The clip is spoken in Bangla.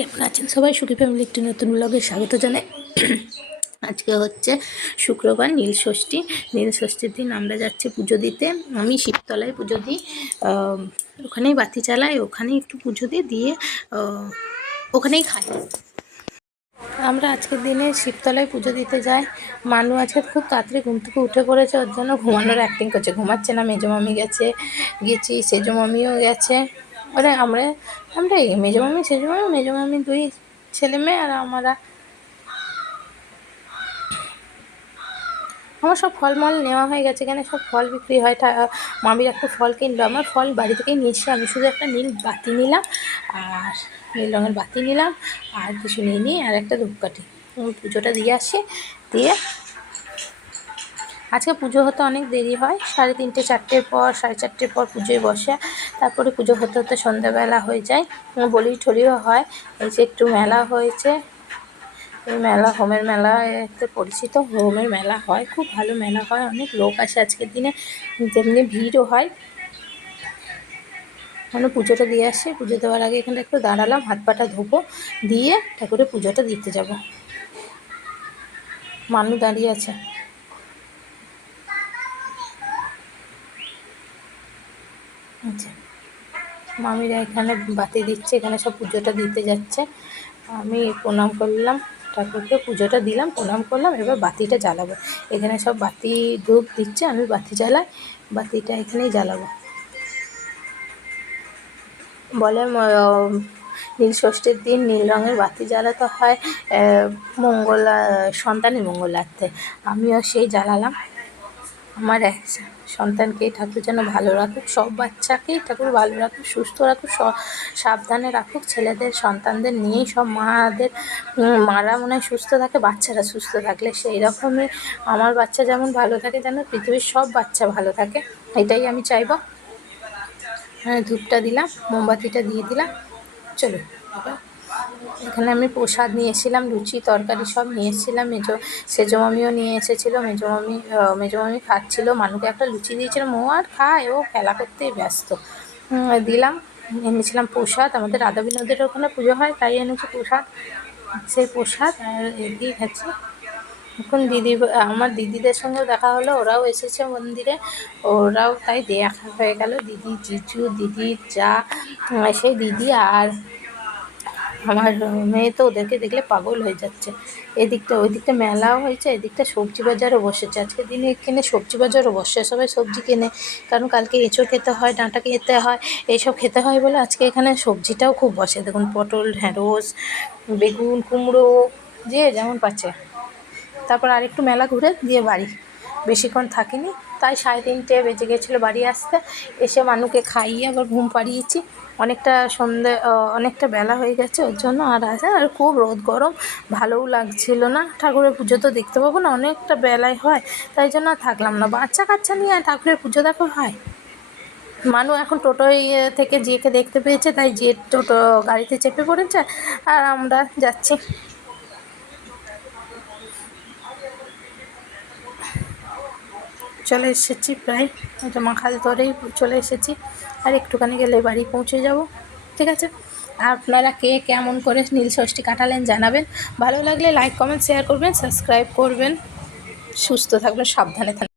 কেমন আছেন সবাই? সুখী ফ্যামিলি একটি নতুন ব্লগে স্বাগত জানাই। আজকে হচ্ছে শুক্রবার, নীলষষ্ঠীর দিন আমরা যাচ্ছি পুজো দিতে। আমি শিবতলায় পুজো দিই, ওখানেই বাতি চালাই, ওখানেই একটু পুজো দিয়ে ওখানেই খাই। আমরা আজকের দিনে শিবতলায় পুজো দিতে যাই। মানু আজকে খুব তাড়াতাড়ি ঘুম থেকে উঠে পড়েছে, ওর জন্য ঘুমানোর অ্যাক্টিং করছে, ঘুমাচ্ছে না। মেজো মামি গেছি, সেজো মামিও গেছে। ওরা আমরা মেজো মামি দুই ছেলে মেয়ে আর আমার সব ফলমল নেওয়া হয়ে গেছে। এখানে সব ফল বিক্রি হয়। মামির একটা ফল কিনলো, আমার ফল বাড়ি থেকেই নিয়েছি। আমি শুধু একটা নীল বাতি নিলাম, আর নীল রঙের বাতি নিলাম, আর কিছু নিই আর একটা ধূপকাঠি। পুজোটা দিয়ে আসি। দিয়ে আজকে পুজো হতে অনেক দেরি হয়, 3:30 4টের পর, 4:30 পর পুজোয় বসে। তারপরে পুজো হতে হতে সন্ধ্যাবেলা হয়ে যায়, বলি ঠলিও হয়। এই যে একটু মেলা হয়েছে, এই মেলা হোমের মেলাতে পরিচিত। হোমের মেলা হয়, খুব ভালো মেলা হয়, অনেক লোক আসে আজকের দিনে, তেমনি ভিড়ও হয়। মানে পুজোটা দিয়ে আসি। পুজো দেওয়ার আগে এখানে একটু দাঁড়ালাম, হাত পাটা ধোবো, দিয়ে ঠাকুরের পুজোটা দিতে যাব। মানু দাঁড়িয়ে আছে। আচ্ছা, মামিরা এখানে বাতি দিচ্ছে, এখানে সব পুজোটা দিতে যাচ্ছে। আমি প্রণাম করলাম ঠাকুরকে, পুজোটা দিলাম, প্রণাম করলাম, এবার বাতিটা জ্বালাবো। এখানে সব বাতি ধূপ দিচ্ছে, আমি বাতি জ্বালাই, বাতিটা এখানেই জ্বালাবো। বলে নীলষষ্ঠীর দিন নীল রঙের বাতি জ্বালাতে হয় সন্তানের মঙ্গলার্থে। আমিও সেই জ্বালালাম। আমার এক সন্তানকে ঠাকুর যেন ভালো রাখুক, সব বাচ্চাকেই ঠাকুর ভালো রাখুক, সুস্থ রাখুক, সাবধানে রাখুক। ছেলেদের সন্তানদের নিয়েই সব মারা মনে হয় সুস্থ থাকে, বাচ্চারা সুস্থ থাকলে। সেই রকমই আমার বাচ্চা যেমন ভালো থাকে, যেন পৃথিবীর সব বাচ্চা ভালো থাকে, এটাই আমি চাইব। ধূপটা দিলাম, মোমবাতিটা দিয়ে দিলাম। চলো, এখানে আমি প্রসাদ নিয়ে এসেছিলাম, লুচি তরকারি সব নিয়ে এসেছিলাম। সেজো মামিও নিয়ে এসেছিলো। মেজো মামি খাচ্ছিল, মানুকে একটা লুচি দিয়েছিলাম, ও আর খায়, ও খেলা করতেই ব্যস্ত। দিলাম, এনেছিলাম প্রসাদ। আমাদের রাধা বিনোদের ওখানে পুজো হয়, তাই এনেছি প্রসাদ। সেই প্রসাদ আর দিয়ে খাচ্ছি। এখন আমার দিদিদের সঙ্গেও দেখা হলো, ওরাও এসেছে মন্দিরে, ওরাও তাই দেখা হয়ে গেল। দিদি, জিজু, দিদি যা, সেই দিদি আর আমার মেয়ে তো ওদেরকে দেখলে পাগল হয়ে যাচ্ছে। ওই দিকটা মেলাও হয়েছে, এদিকটা সবজি বাজারও বসেছে। আজকের দিনে এখানে সবজি বাজারও বসে, সবাই সবজি কেনে, কারণ কালকে এঁচোড় খেতে হয়, ডাঁটা খেতে হয়, এইসব খেতে হয় বলে আজকে এখানে সবজিটাও খুব বসে। দেখুন, পটল, ঢ্যাঁড়স, বেগুন, কুমড়ো, যে যেমন পাচ্ছে। তারপর আরেকটু মেলা ঘুরে দিয়ে বাড়ি, বেশিক্ষণ থাকিনি, তাই 3:30 বেজে গেছিলো বাড়ি আসতে। এসে মানুকে খাইয়ে আবার ঘুম পাড়িয়েছি। অনেকটা বেলা হয়ে গেছে, ওর জন্য আর খুব রোদ গরম, ভালোও লাগছিল না। ঠাকুরের পুজো তো দেখতে পাবো না, অনেকটা বেলায় হয়, তাই জন্য থাকলাম না। বাচ্চা কাচ্চা নিয়ে ঠাকুরের পুজো দেখা হয়। মানু এখন টোটোয় থেকে জিয়েকে দেখতে পেয়েছে, তাই জিয়ের টোটো গাড়িতে চেপে পড়েছে, আর আমরা যাচ্ছি। চলে এসেছি প্রায়, এটা মাখাল ধরেই চলে এসেছি, আর একটুখানি গেলে বাড়ি পৌঁছে যাব। ঠিক আছে, আপনারা কে কেমন করে নীলষষ্ঠী কাটালেন জানাবেন। ভালো লাগলে লাইক, কমেন্ট, শেয়ার করবেন, সাবস্ক্রাইব করবেন। সুস্থ থাকবেন, সাবধানে থাকবেন।